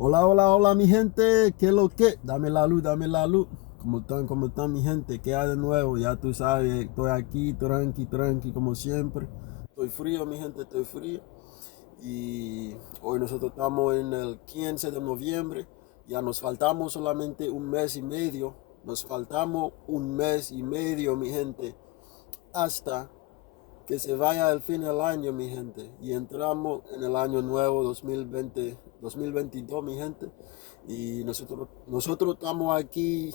Hola, hola, hola, mi gente. ¿Qué es lo que? Dame la luz, dame la luz. ¿Cómo están, mi gente? ¿Qué hay de nuevo? Ya tú sabes, estoy aquí, tranqui, tranqui, como siempre. Estoy frío, mi gente, estoy frío. Y hoy nosotros estamos en el 15 de noviembre. Ya nos faltamos solamente un mes y medio. Nos faltamos un mes y medio, mi gente, hasta que se vaya el fin del año, mi gente. Y entramos en el año nuevo 2020, 2022, mi gente. Y nosotros estamos aquí,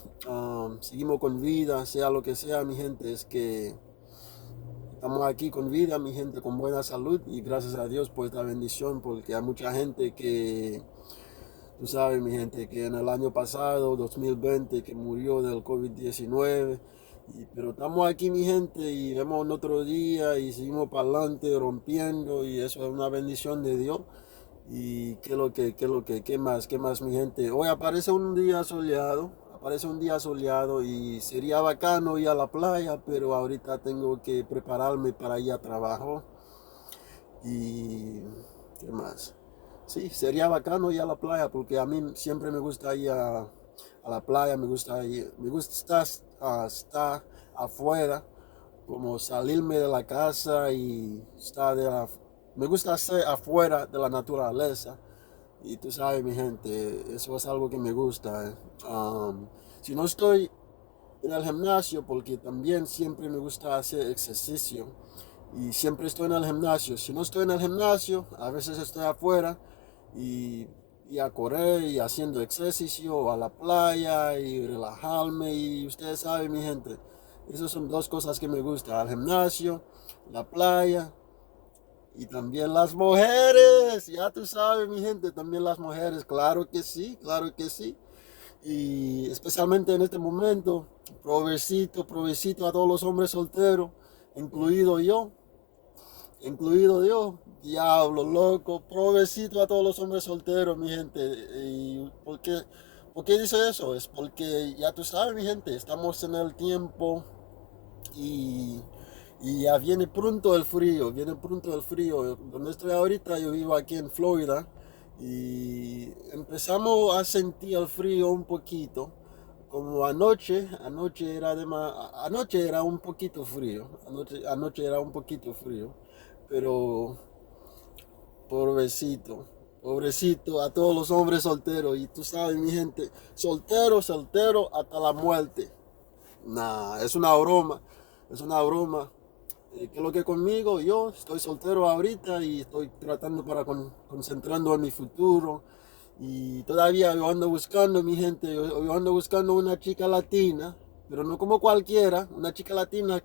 seguimos con vida, sea lo que sea, mi gente. Es que estamos aquí con vida, mi gente, con buena salud. Y gracias a Dios por esta bendición, porque hay mucha gente que, tú sabes, mi gente, que en el año pasado, 2020, que murió del COVID-19. Pero estamos aquí, mi gente, y vemos otro día y seguimos para adelante rompiendo, y eso es una bendición de Dios. Y qué más, mi gente. Hoy aparece un día soleado y sería bacano ir a la playa, pero ahorita tengo que prepararme para ir a trabajo. Y qué más. Sí, sería bacano ir a la playa porque a mí siempre me gusta ir a la playa, me gusta estar afuera, como salirme de la casa y me gusta estar afuera de la naturaleza. Y tú sabes, mi gente, eso es algo que me gusta. Si no estoy en el gimnasio, porque también siempre me gusta hacer ejercicio y siempre estoy en el gimnasio. Si no estoy en el gimnasio, a veces estoy afuera y, y a correr y haciendo ejercicio, a la playa y relajarme. Y ustedes saben, mi gente, esas son dos cosas que me gustan: el gimnasio, la playa y también las mujeres. Ya tú sabes, mi gente, también las mujeres. Claro que sí, claro que sí. Y especialmente en este momento, provecito, provecito a todos los hombres solteros, incluido yo, incluido yo. Diablo, loco, provecito a todos los hombres solteros, mi gente. ¿Y por qué dice eso? Es porque ya tú sabes, mi gente, estamos en el tiempo y, y ya viene pronto el frío, viene pronto el frío. Donde estoy ahorita, yo vivo aquí en Florida y empezamos a sentir el frío un poquito. Como anoche era un poquito frío, anoche era un poquito frío, pero pobrecito, pobrecito a todos los hombres solteros. Y tú sabes, mi gente, soltero, soltero hasta la muerte. Nah, es una broma. ¿Qué es lo que conmigo? Yo estoy soltero ahorita y estoy tratando para concentrando en mi futuro. Y todavía yo ando buscando, mi gente, yo ando buscando una chica latina, pero no como cualquiera, una chica latina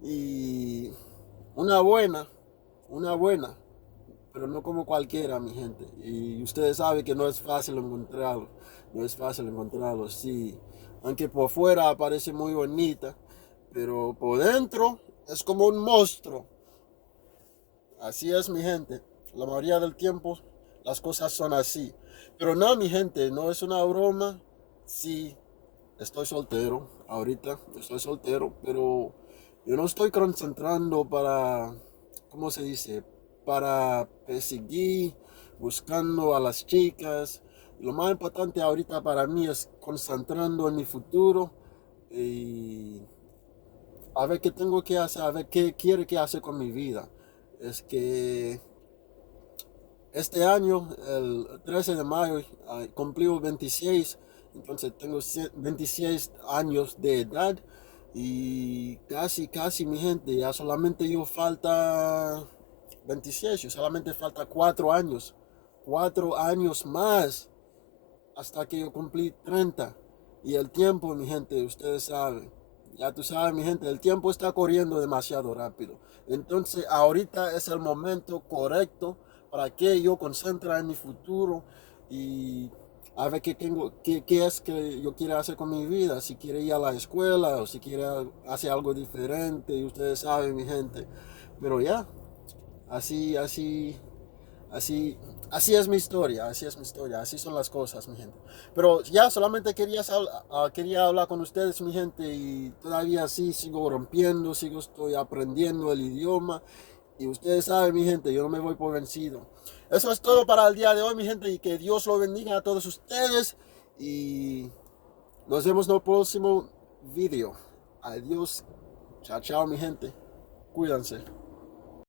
y una buena, una buena, pero no como cualquiera, mi gente. Y ustedes saben que no es fácil encontrarlo, no es fácil encontrarlo, sí. Aunque por fuera parece muy bonita, pero por dentro es como un monstruo. Así es, mi gente. La mayoría del tiempo las cosas son así. Pero no, mi gente, no es una broma. Sí, estoy soltero. Ahorita estoy soltero, pero yo no estoy concentrando para, ¿cómo se dice? Para perseguir, buscando a las chicas. Lo más importante ahorita para mí es concentrando en mi futuro y a ver qué tengo que hacer, a ver qué quiere que hacer con mi vida. Es que este año, el 13 de mayo, cumplí 26, entonces tengo 26 años de edad y casi, casi, mi gente, ya solamente yo falta 26, yo solamente falta 4 años más hasta que yo cumplí 30. Y el tiempo, mi gente, ustedes saben, ya tú sabes, mi gente, el tiempo está corriendo demasiado rápido. Entonces, ahorita es el momento correcto para que yo concentre en mi futuro y a ver qué es que yo quiero hacer con mi vida, si quiere ir a la escuela o si quiere hacer algo diferente, y ustedes saben, mi gente. Pero ya, así, así, Así, así es mi historia, así es mi historia, así son las cosas, mi gente. Pero ya solamente quería hablar con ustedes, mi gente, y todavía así sigo rompiendo, estoy aprendiendo el idioma. Y ustedes saben, mi gente, yo no me voy por vencido. Eso es todo para el día de hoy, mi gente, y que Dios lo bendiga a todos ustedes. Y nos vemos en el próximo video. Adiós. Chao, chao, mi gente. Cuídense.